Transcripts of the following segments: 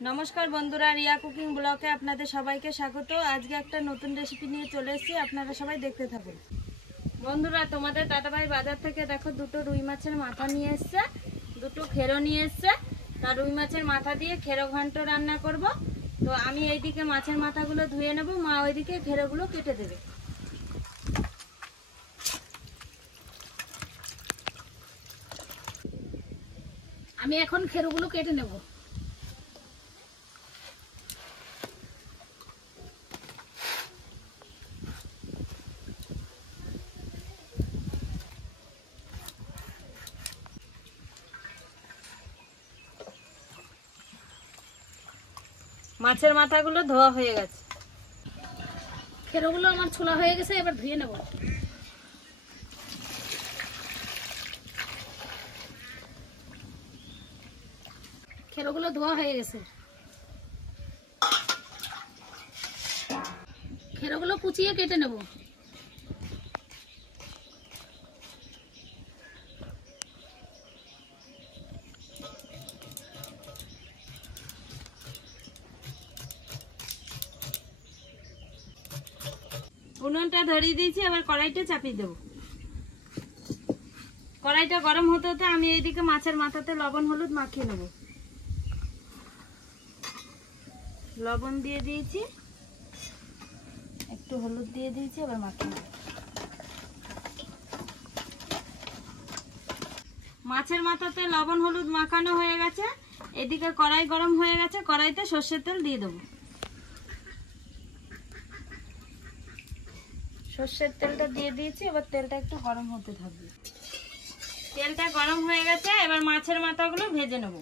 नमस्कार बंधुरा रिया कुकिंग ब्लगे आपनादेर सबाइके स्वागत। आज के एक नतून रेसिपि निये चले एसेछि, आपनारा सबाई देखते थाकुन। बंधुरा तोमादेर दादा भाई बाजार थेके देखो दुटो रुई माछेर माथा निये एसेছে, दुटो खेरो निये एसेছে। ता रुई माछेर माथा दिये खेरो घान्ट रान्ना करब। तो आमी एइदिके माछेर माथागुलो धुए नेब, मा ओइदिके खेरोगुलो केटे देबे। आमी एखन खेरोगुलो केटे नेब। মাছের মাথাগুলো ধোয়া হয়ে গেছে, খেরোগুলো আমার ছোলা হয়ে গেছে, এবার ধুয়ে নেব। খেরোগুলো ধোয়া হয়ে গেছে, খেরোগুলো কুচিয়ে কেটে নেব। উনুনটা ধরিয়ে দিয়েছি, এবার কড়াইটা চাপিয়ে দেব। কড়াইটা গরম হতে হতে আমি এইদিকে মাছের মাথাতে লবণ হলুদ মাখিয়ে নেব। লবণ দিয়ে দিয়েছি, একটু হলুদ দিয়ে দিয়েছি, এবার মাখিয়ে নেব। মাছের মাথাতে লবণ হলুদ মাখানো হয়ে গেছে। এদিকে কড়াই গরম হয়ে গেছে, কড়াইতে সরষের তেল দিয়ে দেবো। সরষের তেলটা দিয়ে দিয়েছি, এবার তেলটা একটু গরম হতে থাকবে। তেলটা গরম হয়ে গেছে, এবার মাছের মাথাগুলো ভেজে নেব।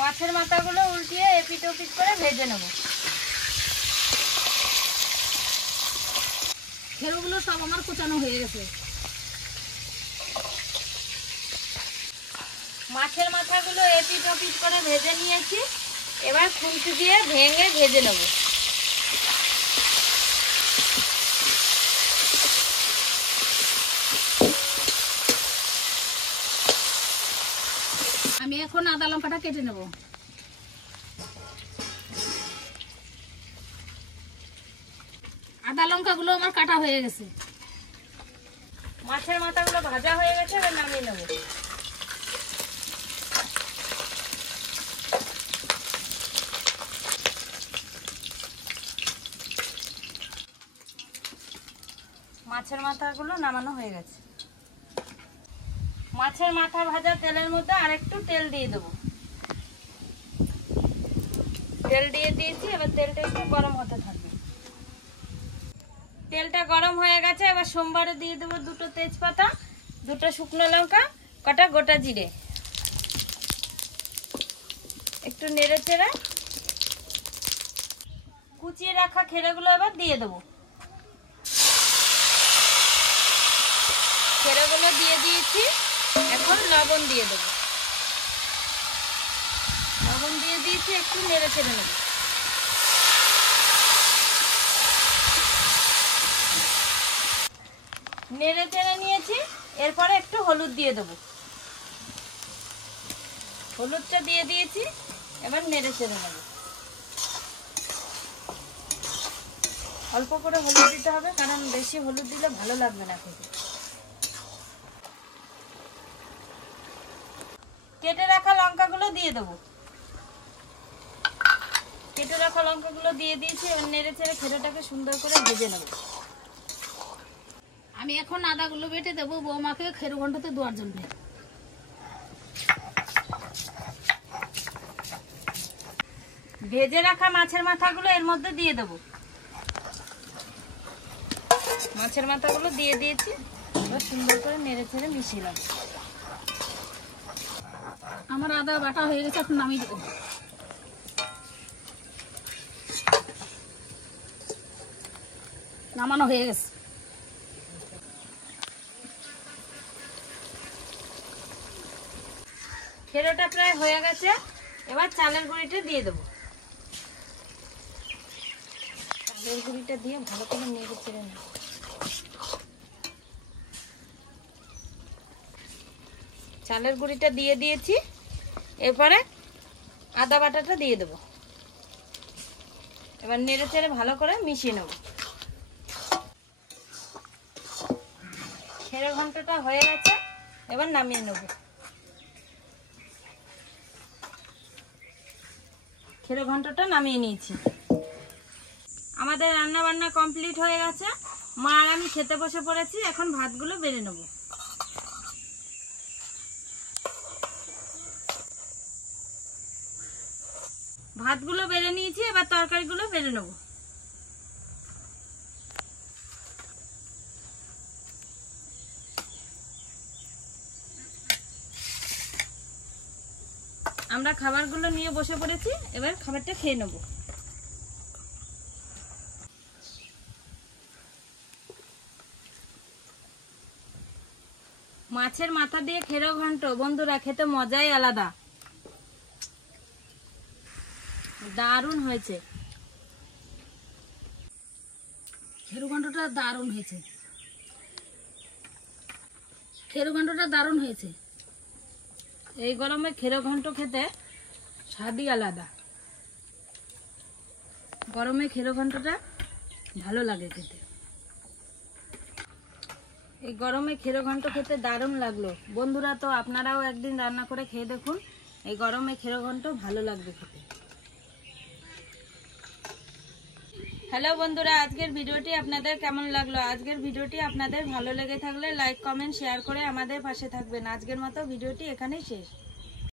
মাছের মাথাগুলো উল্টিয়ে এপিট ওপিট করে ভেজে নেব। খেরোগুলো সব আমার কুচানো হয়ে গেছে। মাছের মাথাগুলো এপিট ওপিট করে ভেজে নিয়েছি, এবার খুন্তি দিয়ে ভেঙে ভেজে নেব। আমি এখন আদা লঙ্কাটা কেটে নেব। আদা লঙ্কাগুলো আমার কাটা হয়ে গেছে। মাছের মাথাগুলো ভাজা হয়ে গেছে, এবার নামিয়ে নেব। মাছের মাথাগুলো নামানো হয়ে গেছে। মাছের মাথা ভাজা তেলের মধ্যে আরেকটু তেল দিয়ে দেবো। তেল দিয়ে দিয়েছি, এবার তেলটা একটু গরম হতে থাকবে। তেলটা গরম হয়ে গেছে, এবার সোমবারে দিয়ে দেবো দুটো তেজপাতা, দুটো শুকনো লঙ্কা, কটা গোটা জিরে। একটু নেড়ে চেড়ে কুচিয়ে রাখা খেরেগুলো এবার দিয়ে দেবো। খেরেগুলো দিয়ে দিয়েছি, এখন লবণ দিয়ে দেবো। লবণ দিয়ে দিয়েছি, একটু নেড়ে চেড়ে নেব। নেড়ে চেড়ে নিয়েছি, এরপরে একটু হলুদ দিয়ে দেবো। হলুদটা দিয়ে দিয়েছি, এবার নেড়ে চেড়ে নেব। অল্প করে হলুদ দিতে হবে, কারণ বেশি হলুদ দিলে ভালো লাগবে না খেতে। কেটে রাখা লঙ্কাগুলো দিয়ে দেবো। কেটে রাখা লঙ্কাগুলো দিয়ে দিয়েছি, এবার নেড়ে চেড়ে খেরোটাকে সুন্দর করে ভেজে নেব। আমি এখন আদাগুলো বেটে দেবো বৌমাকে খেরো ঘন্টাতে দেওয়ার জন্য। ভেজে রাখা মাছের মাথাগুলো এর মধ্যে দিয়ে দেবো। মাছের মাথাগুলো দিয়ে দিয়েছি, এবার সুন্দর করে নেড়ে চেড়ে মিশিয়ে নেব। আমার আদা বাটা হয়ে গেছে, এখন নামিয়ে দেবো। নামানো হয়ে গেছে। খেরোটা প্রায় হয়ে গেছে, এবার চালের গুঁড়িটা দিয়ে দেবো। চালের গুঁড়িটা দিয়ে ভালো করে নেড়ে চেড়ে নেব। চালের গুঁড়িটা দিয়ে দিয়েছি, এরপরে আদা বাটাটা দিয়ে দেবো। এবার নেড়ে চেড়ে ভালো করে মিশিয়ে নেব। খেরো ঘন্টটা হয়ে গেছে, এবার নামিয়ে নেব। খেরো ঘন্টটা নামিয়ে নিয়েছি। আমাদের রান্না বান্না কমপ্লিট হয়ে গেছে। মা আর আমি খেতে বসে পড়েছি। এখন ভাতগুলো বেড়ে নেব। ভাতগুলো বেড়ে নিয়েছি, এবার তরকারিগুলো বেড়ে নেব। আমরা খাবারগুলো নিয়ে বসে পড়েছি, এবার খাবারটা খেয়ে নেব। মাছের মাথা দিয়ে খেরো ঘন্ট বন্ধুরা, খেতে মজাই আলাদা, দারুণ হয়েছে। খেরো ঘন্টটা দারুণ হয়েছে। খেরো ঘন্টটা দারুণ হয়েছে। এই গরমে খেরো ঘন্ট খেতে স্বাদই আলাদা। গরমে খেরো ঘন্টটা ভালো লাগে খেতে। এই গরমে খেরো ঘন্ট খেতে দারুণ লাগলো বন্ধুরা। তো আপনারাও একদিন রান্না করে খেয়ে দেখুন। এই গরমে খেরো ঘন্ট ভালো লাগবে খেতে। হ্যালো বন্ধুরা, আজকের ভিডিওটি আপনাদের কেমন লাগলো? আজকের ভিডিওটি আপনাদের ভালো লেগে থাকলে লাইক, কমেন্ট, শেয়ার করে আমাদের পাশে থাকবেন। আজকের মতো ভিডিওটি এখানেই শেষ।